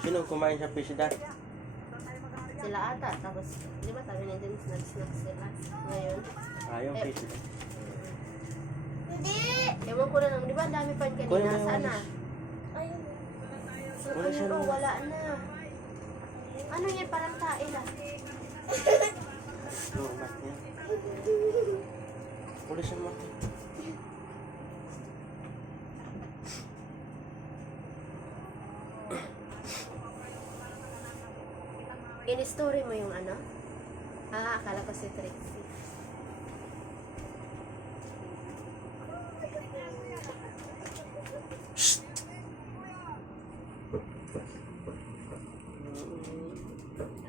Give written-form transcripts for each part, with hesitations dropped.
Sino kumain sa pizza? Sila ata. Tapos, di ba sabi niya din, snack sila. Ngayon. Ayaw pizza. Hindi! Ewan ko na lang, di ba ang dami pa yun Kunin mo kanina? yung Sana? Ayun. Wala siya Ano, na. wala na. Ano yan? Parang tae lang. No, mat niya. Wala siya mat. In-story mo yung ano? Ah, akala ko si Trixie.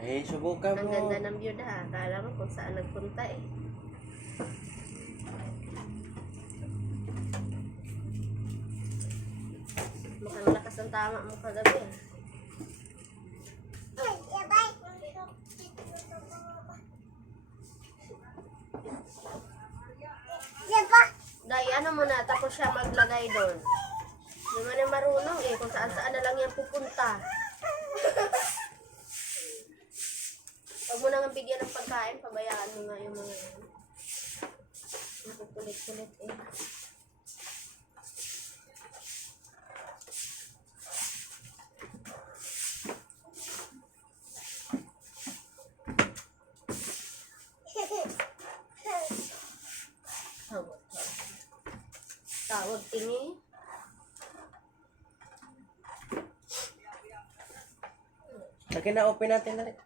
Eh, subukan Ang mo. ganda ng view na. Akala mo kung saan nagpunta eh. Mukhang lakas ang tama mo kagabi. Dahil ano mo na, tapos siya maglagay doon. Hindi man na marunong eh, kung saan saan na lang yan pupunta. Huwag mo nang bigyan ng pagkain, pabayaan mo nga yung mga kulit-kulit eh. Tawag tingi. Lagi na open natin na rin.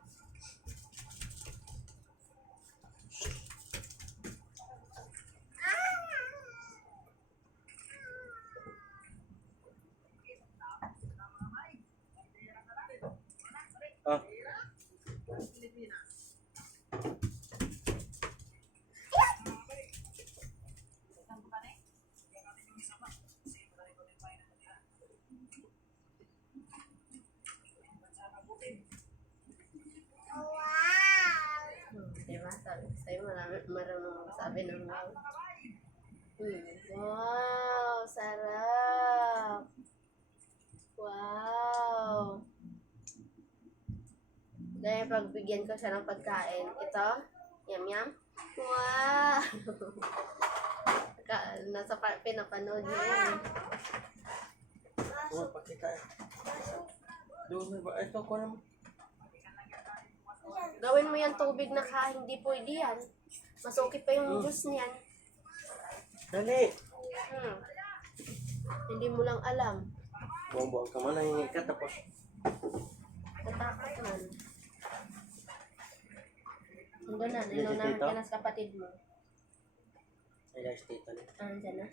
Oh. Diba? Sabi ko sa'yo, marunong magsabi ng wow. Wow! Sarap! Wow! Dahil pagbigyan ko siya ng pagkain, ito, yum. Wow! Nasa pinapanood niya yun. Oh, pakita. Doon ba? Ito ko naman. Gawin mo yan tubig na hindi pwede yan. Masukit pa yung juice niyan. Dali. Hindi mo lang alam. Buang-buang ka man, nangingi ka tapos. Tatakot man. Hanggang na, nilunahan ka na sa kapatid mo. Ay, guys, dito na. Andyan na.